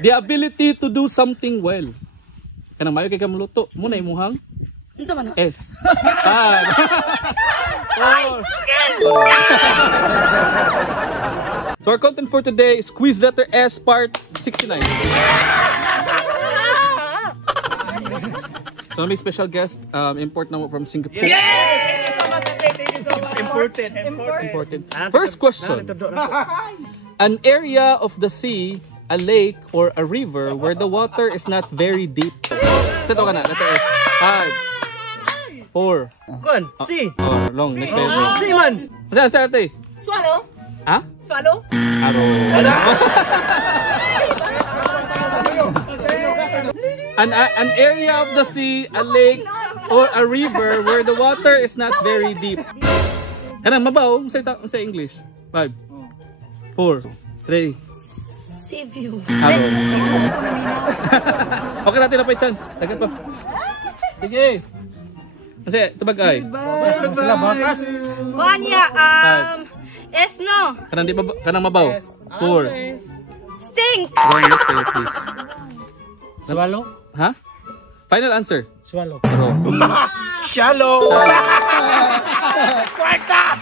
The ability to do something well. Kanang mayo kay kamuluto. Muna imuhang Unsa man? S. 5. 4. So our content for today is quiz letter S part 69. So may special guest, import na mo from Singapore. Yay! Important. First question. An area of the sea, a lake, or a river where the water is not very deep. Sito ka na, letter S. 5. 4. Kon, C. Oh, long, next letter. C man. Saan, ate? Swallow? Ha? Swallow? Aro. An area of the sea, a lake, or a river where the water is not very deep. Kanang mabaw, sa English. 5, 4, 3. Sea view. Aro. Okay natin na pa yung chance. Dagat pa. Sige. Kasi, tubag-ay. Kuha niya, S no. Kanang mabaw. 4. Stink. Wrong, next player, please. Swallow? Ha? Final answer. Swallow. Wrong. Shallow. Kwarta.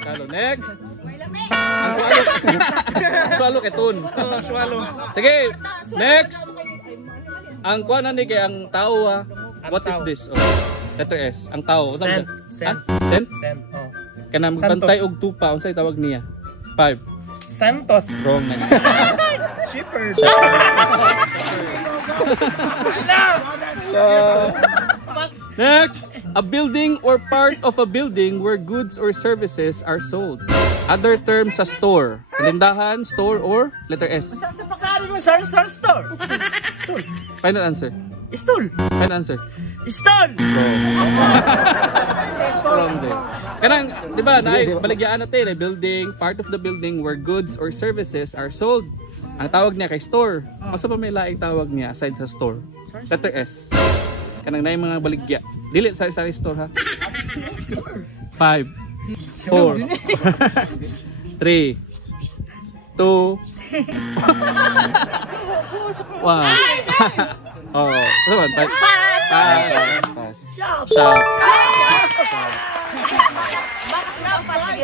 Swallow. Next. Ang swallow. Swallow ketun. Swallow. Sige. Next. Ang kuha na ni kay ang tao. What is this? Oh. Letter S. Ang tao. Sent. Sent. Sent? Sent. Oh. Kanang bantay og tupa. Unsay tawag niya? 5. Santos. Wrong. Shepherd. Next, a building or part of a building where goods or services are sold. Other terms sa store. Tindahan, store, or letter S. Store. Final answer. Stool. Final answer. Stall. Wrong din. Kanang, di ba, baligyaan natin, building, part of the building where goods or services are sold. Ang tawag niya kay store. Masa pa may laing tawag niya aside sa store? Letter S. Kanang na yung mga baligya. Dili sa store ha. 5, 4, 3, 2, 1. Oh, ano ba? Pass. Shop. Shop. Bakas na pala.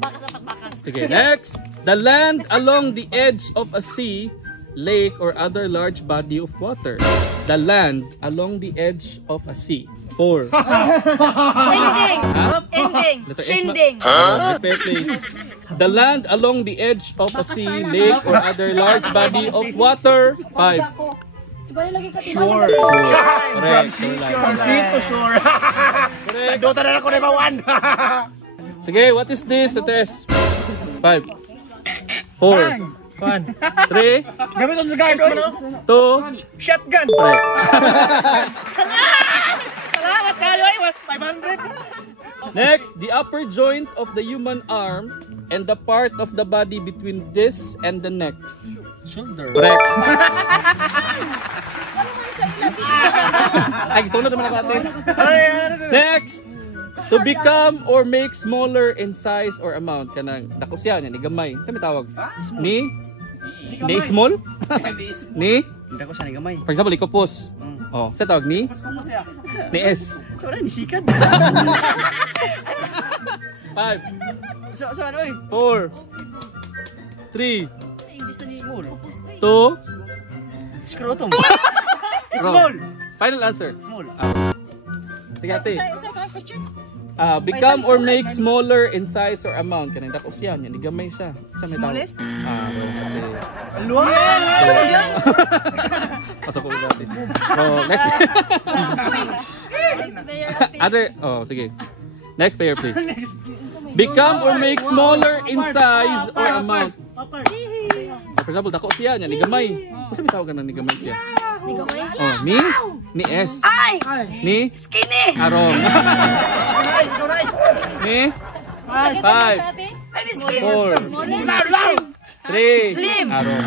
Bakas na bakas. Okay, next. The land along the edge of a sea, lake, or other large body of water. The land along the edge of a sea. 4. Ending. Ending. Letter S, Shinding. Next pair, please. The land along the edge of a sea, lake, or other large body of water. 5. Sure. Correct. From sea to shore. Sa Dota na ako na mawan. Sige, what is this? Letter S. 5, 4, 3, Gamit on sa guys mo, no? 2, Shotgun. Correct. Salamat kayo, 500. Next, the upper joint of the human arm and the part of the body between this and the neck. Shoulder. Correct. Ay, sunod naman ako atin. Next, to become or make smaller in size or amount. Kanang dako siya niya, ni gamay. Saan may tawag? Ni small? Ni? Hindi ko siya ni gamay. For example, ikopos. Oh, saan tawag ni? Ni S. Wala, ni sikat. 5, So ano eh? 4, 3, Small. 2, Scrotum. Wrong. Small. Final answer. Small. Sige ate. Become or make smaller in size or amount. Kanang dako siya niya, ni gamay siya. Saan may tawag? Wrong. Luwa. Pasok ko ulit. Oh, next. Other, sige. Next player, please. Become or make smaller in size or amount. For example, dako siya niya, ni gamay. Kasi may tawag ka na ni gamay siya. Ni gamay? Oh, ni S. Ay! Ni? Skinny! Arong. Ni? 5, 4, 3, Slim! Arong.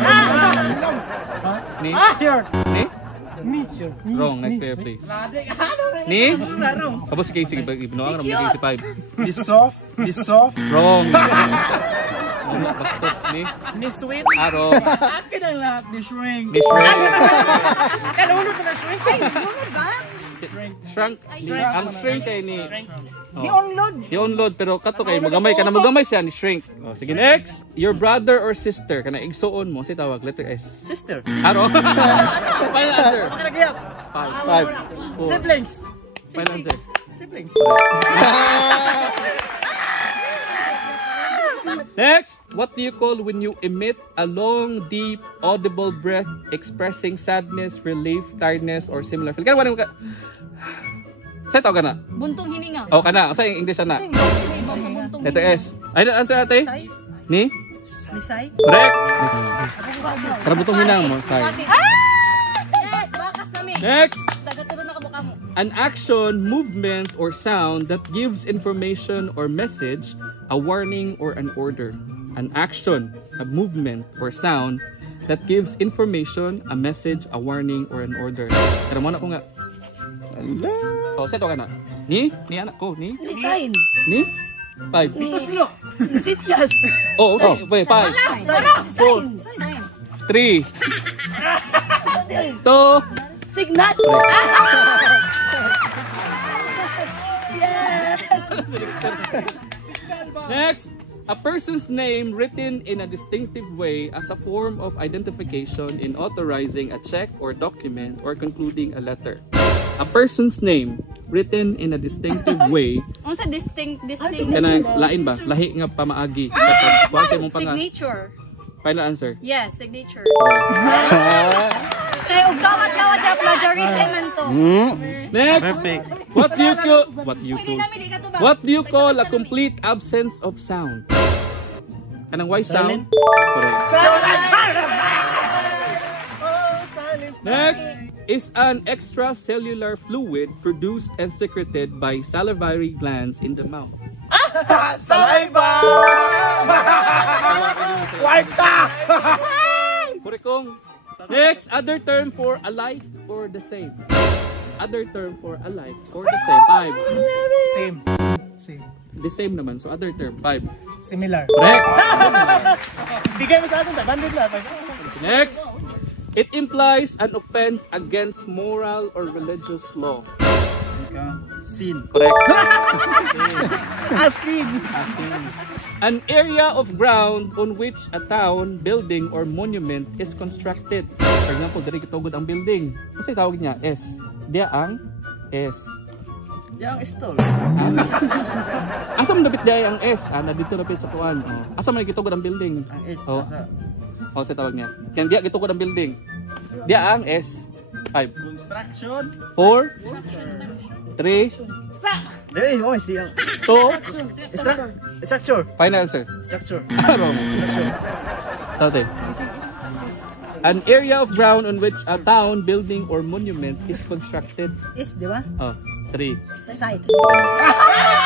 Ni? Sure. Ni? Me, sure. Wrong, next player please. Ni? Tapos sige, binuang ka naman si 5. This soft. Wrong. Ni sweet. Aro. Akin ang lahat ni shrink. Ni shrink. Kalunod ko na shrink. Shrink. Ang shrink kay ni. Ni onlod. I-onload pero kato kay magamay ka na magamay siya ni shrink. Oh, sige next. Your brother or sister kana igsuon mo si tawag letter S. Sister. Aro. Final answer. Makanagayap. 5. Siblings. Final answer. Siblings. Next, what do you call when you emit a long, deep, audible breath expressing sadness, relief, tiredness, or similar feeling? Kaya ka. Sa'yo tawag ka na? Buntong hininga. O ka na. Sa'yo English na. Buntong Letter S. Ay, answer ate? Ni? Nisay. Correct. Karabutong hinang mo. Say. Yes, bakas namin. Next. Tagaturo na kamukha mo. An action, movement, or sound that gives information or message, a warning or an order. An action, a movement, or sound that gives information, a message, a warning, or an order. Pero mo na ko nga. O, seto ka na. Ni? Ni anak ko. Ni? Resign. Ni? 5. Ito silo. Sityas. Oh, okay. Wait, 5. Sign. 3. 2. Signal. Next, a person's name written in a distinctive way as a form of identification in authorizing a check or document or concluding a letter. A person's name written in a distinctive way. Unsa distinct. Kanang lain ba? Lahi nga pamaagi. Kapag kuwasay mong panga. Signature. Final answer. Yes, signature. Kaya ug gawat-gawat sa plagiarism man to. Next, what do you call Pwede namin ikatubang. what do you call a complete absence of sound? Kanang why sound? Silent. Correct. Next is an extracellular fluid produced and secreted by salivary glands in the mouth. Saliva! Kwarta! Kurikong. Next, other term for alike or the same. Other term for alike or the same. 5. Same. The same naman. So other term. 5. Similar. Correct. Bigay mo sa atin, bandit na. Next, it implies an offense against moral or religious law. Sin. Correct. Asin. An area of ground on which a town, building, or monument is constructed. For example, diri kitugod ang building. Kasi tawag niya S. Dia ang S. Yang stall. Asa man dapit dia ang S? Na dito dapit sa kuan. Oh. Asa man gitugod ang building? Ang S. Oh. Oh, sa tawag niya. Kaya dia gitugod ang building. Dia ang S. 5. Construction. 4. 3. Dili, mo siyang. 2. Structure. Final answer. Structure. Wrong. Tate. An area of ground on which a town, building, or monument is constructed. Is, di ba? Oh, 3. Site.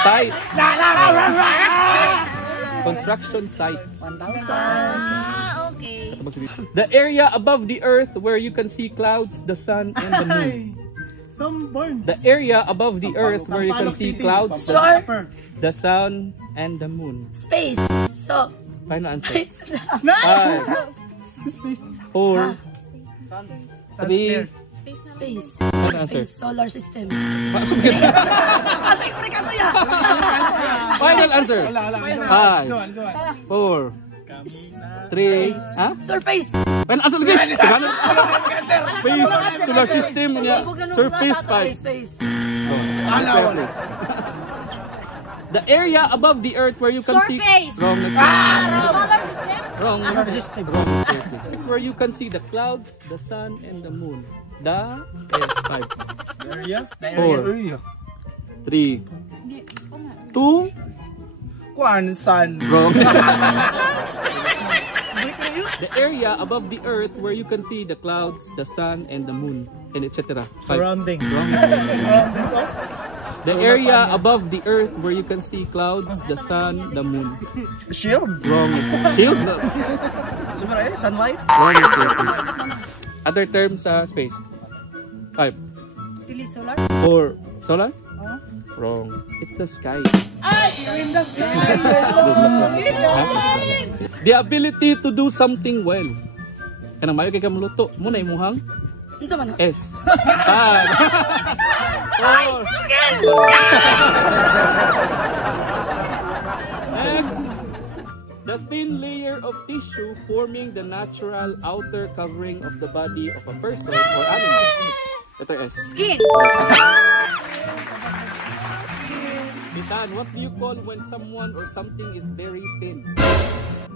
Site. Construction site. 1,000. Okay. The area above the earth where you can see clouds, the sun, and the moon. Sunburn. The area above the earth where you can see clouds, the sun, and the moon. Space. So. Final answer. 5. 4. 3. Space. Final answer. Solar system. Final answer. 5. 4. 3. Ha? Surface. Final answer lagi. Space. Solar system niya. Surface 5. Space. The area above the earth where you can see. Surface. Wrong. Solar system. Wrong. Where you can see the clouds, the sun, and the moon. The S 5. 4. 3. 2. Kwan, sun. Wrong. The area above the earth where you can see the clouds, the sun, and the moon, and etc. Surroundings. The area above the earth where you can see clouds, the sun, the moon. Shield. Wrong. Shield? Siyempre, sunlight. Wrong. Other terms sa space. 5. Pili solar. 4. Solar? Wrong. It's the sky. In the sky. The ability to do something well. Kanang mayo kay kamuluto. Muna imuhang Unsa man? S. 5. 4. Next. The thin layer of tissue forming the natural outer covering of the body of a person or animal. Letter S. Skin. Bitan, what do you call when someone or something is very thin?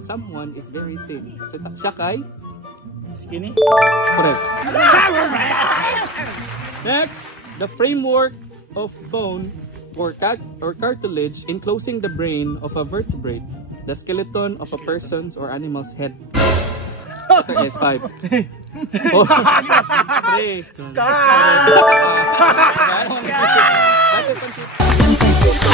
Someone is very thin. So, siya kay? Skinny. Correct. Next, the framework of bone or cartilage enclosing the brain of a vertebrate. The skeleton of a person's or animal's head. Letter S. 5. 4. 3. San Francisco,